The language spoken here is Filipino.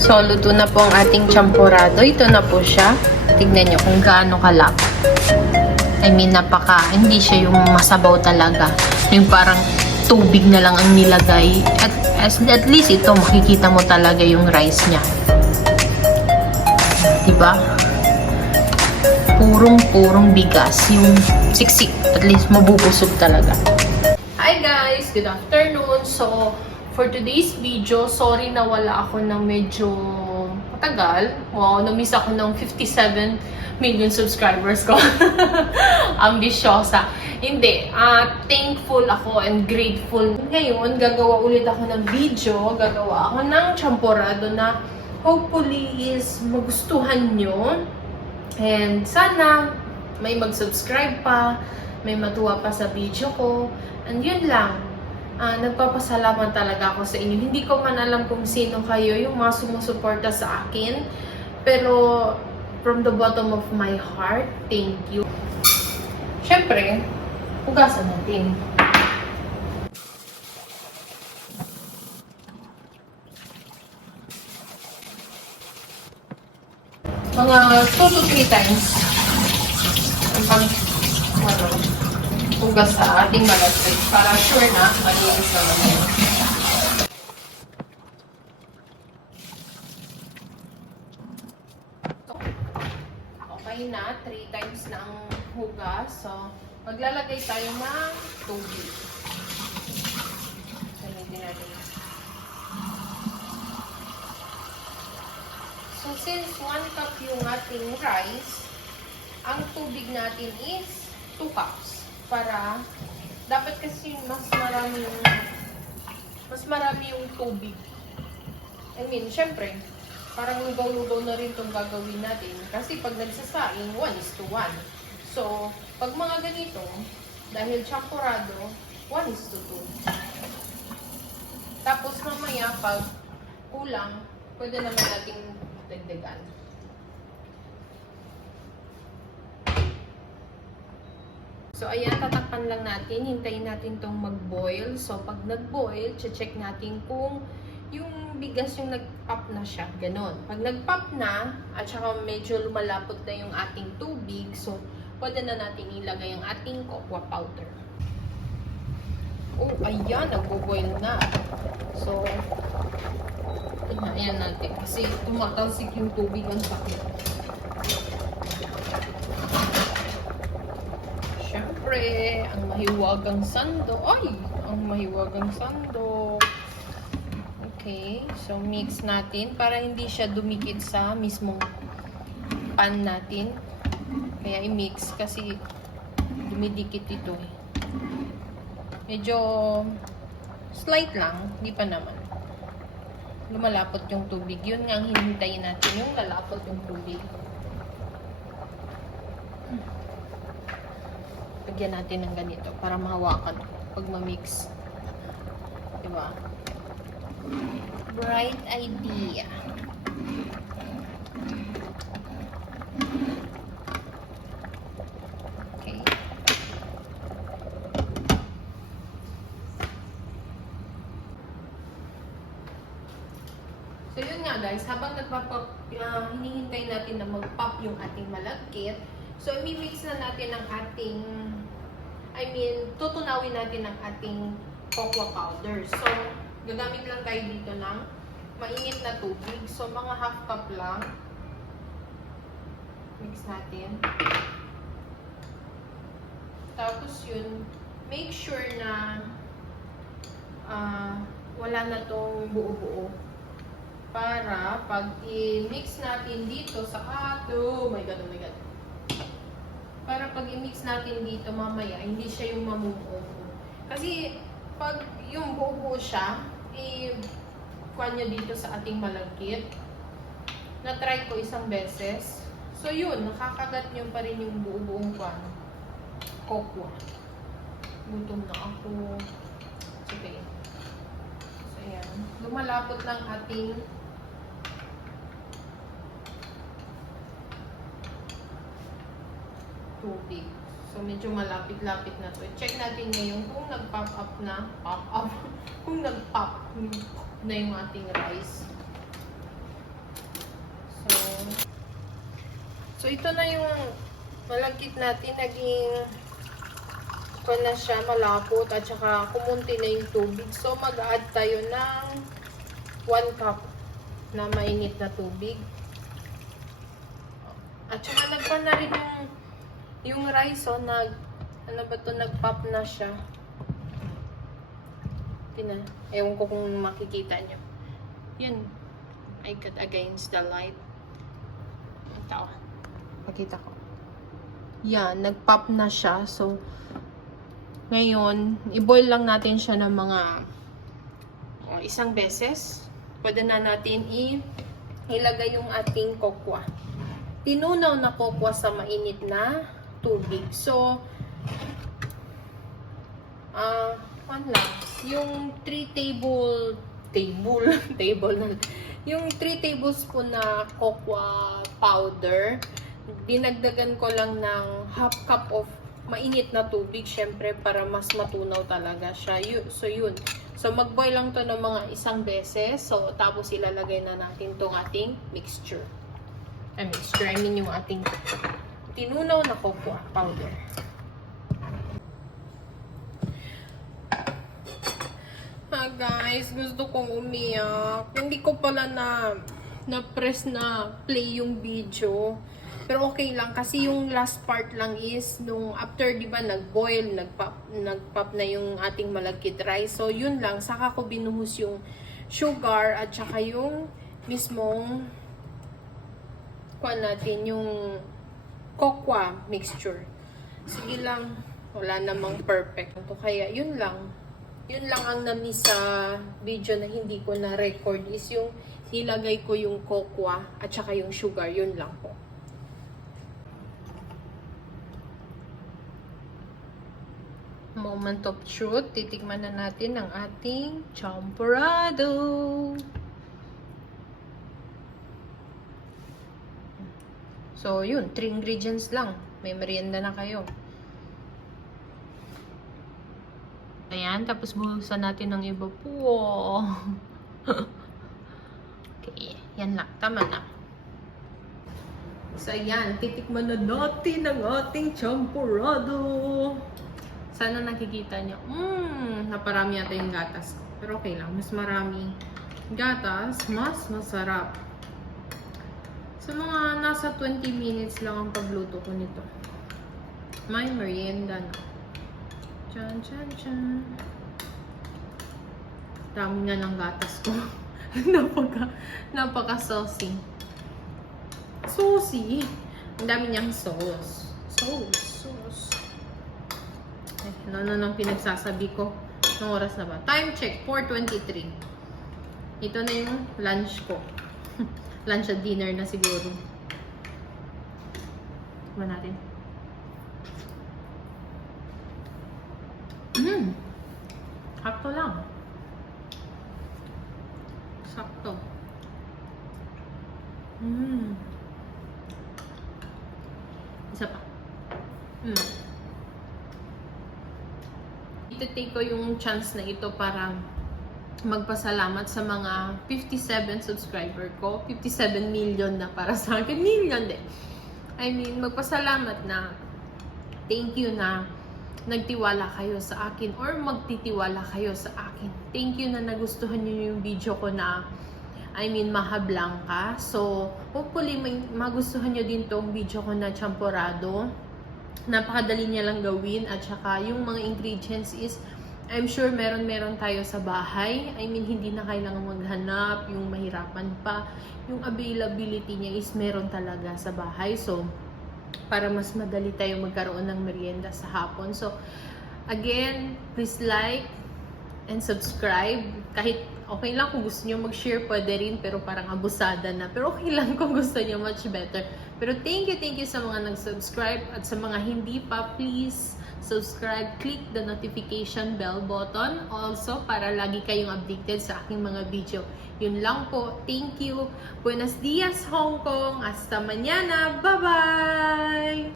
So, luto na po ang ating champurado. Ito na po siya. Tignan nyo kung gaano kalap. I mean, hindi siya yung masabaw talaga. Yung parang tubig na lang ang nilagay. At least ito, makikita mo talaga yung rice niya. Diba? Purong bigas. Yung siksik. At least mabubusog talaga. Hi guys! Good afternoon. So, for today's video, sorry na wala ako ng medyo matagal. Wow, na-miss ako ng 57 million subscribers ko. Ambisyosa. Hindi. Thankful ako and grateful. Ngayon, gagawa ulit ako ng video. Gagawa ako ng champurado na hopefully is magustuhan nyo. And sana may mag-subscribe pa, may matuwa pa sa video ko. And yun lang. Nagpapasalamat talaga ako sa inyo. Hindi ko man alam kung sino kayo, yung mga sumusuporta sa akin. Pero, from the bottom of my heart, thank you. Siyempre, hugasan natin. Mga 2 to 3 times ang hugas sa ating malastig para sure na malinis naman yun. Okay na, 3 times na ang hugas. So, maglalagay tayo ng tubig. Gamitin natin. So, since 1 cup yung ating rice, ang tubig natin is 2 cups. Para, dapat kasi mas marami yung tubig. I mean, syempre, parang lugaw-lugaw na rin itong gagawin natin. Kasi pag nagsasaing, 1:1. So, pag mga ganito, dahil champurado, 1:2. Tapos mamaya, pag kulang, pwede naman nating dagdagan. So, ayan, tatakpan lang natin. Hintayin natin itong mag-boil. So, pag nag-boil, check natin kung yung bigas yung nag-pop na siya. Ganon. Pag nag-pop na, at saka medyo lumalapot na yung ating tubig, so, pwede na natin ilagay ang ating cocoa powder. Oh, ayan, nag-boil na. So, ayan natin. Kasi tumatalsik yung tubig ng sakit. Siyempre, ang mahiwagang sando. Ay! Ang mahiwagang sando. Okay. So, mix natin para hindi siya dumikit sa mismong pan natin. Kaya i-mix kasi dumidikit ito eh. Medyo slight lang. Hindi pa naman. Lumalapot yung tubig. Yun nga ang hihintayin natin. Yung lalapot yung tubig. Lagyan natin ng ganito para mahawakan pag ma-mix. Diba? Bright idea. Okay. So, yun nga guys. Habang hinihintay natin na mag-pop yung ating malagkit, so, i-mix na natin ang ating, tutunawin natin ang ating cocoa powder. So, gagamit lang tayo dito ng mainit na tubig. So, mga half cup lang. Mix natin. Tapos yun, make sure na wala na tong buo-buo. Para pag i-mix natin dito sa oh my god, oh my god. Para pag i-mix natin dito mamaya, hindi siya yung mamumuo. Kasi pag yung buo-buo siya, i-kuha nyo dito sa ating malagkit. Na-try ko isang beses. So yun, nakakagat nyo pa rin yung buo-buong cocoa. Gutom na ako. Okay. So ayan. Lumalapot lang ating tubig. So, medyo malapit-lapit na to. Check natin ngayon kung nag-pop up na, kung nag-pop na yung ating rice. So, ito na yung malagkit natin. Naging na siya, malapot, at saka kumunti na yung tubig. So, mag-add tayo ng 1 cup na mainit na tubig. At saka nagpan na rin yung rice, so ano ba to, nag-pop na siya. Ewan ko kung makikita nyo. Yun. I got against the light. Ito. Pakita ko. Yan, nag-pop na siya. So, ngayon, i-boil lang natin siya ng mga isang beses. Pwede na natin ilagay yung ating kokwa. Tinunaw na kokwa sa mainit na tubig. So, yung 3 yung 3 tablespoon na kokwa powder, dinagdagan ko lang ng half cup of mainit na tubig, syempre, para mas matunaw talaga siya. So, yun. So, mag-boil lang to ng mga isang beses. So, tapos ilalagay na natin tong ating mixture. I mean yung ating tinunaw na cocoa powder. Guys, gusto kong umiyak. Hindi ko pala na-press na play yung video. Pero okay lang, kasi yung last part lang is nung after, di ba, nag-boil, nag-pop na yung ating malagkit rice. So, yun lang. Saka ko binuhos yung sugar at saka yung mismong yung cocoa mixture. Sige lang, wala namang perfect. Kaya, yun lang. Yun lang ang na-miss sa video na hindi ko na-record is yung nilagay ko yung cocoa at saka yung sugar. Yun lang po. Moment of truth, titikman na natin ang ating champorado. So, yun, 3 ingredients lang. May merienda na kayo. Ayan, tapos buhusan natin ng iba po. Okay, yan lang. Tama na. So, ayan, titikman na natin ang ating champorado. Sana nakikita nyo. Naparami yata yung gatas ko. Pero okay lang. Mas marami gatas, mas masarap. So, mga nasa 20 minutes lang ang pagluto ko nito. May merienda na. Chan, chan, chan. Dami nga ng gatas ko. napaka saucy. Saucy. Ang dami niyang sauce. Sauce. Ano nang pinagsasabi ko? Anong oras na ba? Time check, 4:23. Ito na yung lunch ko. Lunch at dinner na siguro. Tignan natin. Sakto lang. Sakto. Isa pa. Ito-take ko yung chance na ito para magpasalamat sa mga 57 subscriber ko. 57 million na para sa akin. Million din. I mean, magpasalamat na thank you na nagtiwala kayo sa akin or magtitiwala kayo sa akin. Thank you na nagustuhan niyo yung video ko na mahablang ka. So, hopefully magustuhan niyo din tong video ko na champorado. Napakadali niya lang gawin at saka yung mga ingredients is I'm sure meron tayo sa bahay. I mean, hindi na kailangan maghanap, yung mahirapan pa. Yung availability niya is meron talaga sa bahay. So, para mas madali tayo magkaroon ng merienda sa hapon. So, again, please like and subscribe. Kahit okay lang kung gusto niyo mag-share, pwede rin, pero parang abusada na. Pero okay lang kung gusto niyo, much better. Pero thank you sa mga nag-subscribe at sa mga hindi pa, please subscribe, click the notification bell button also para lagi kayong updated sa aking mga video. Yun lang po. Thank you. Buenos dias, Hong Kong. Hasta mañana. Bye-bye!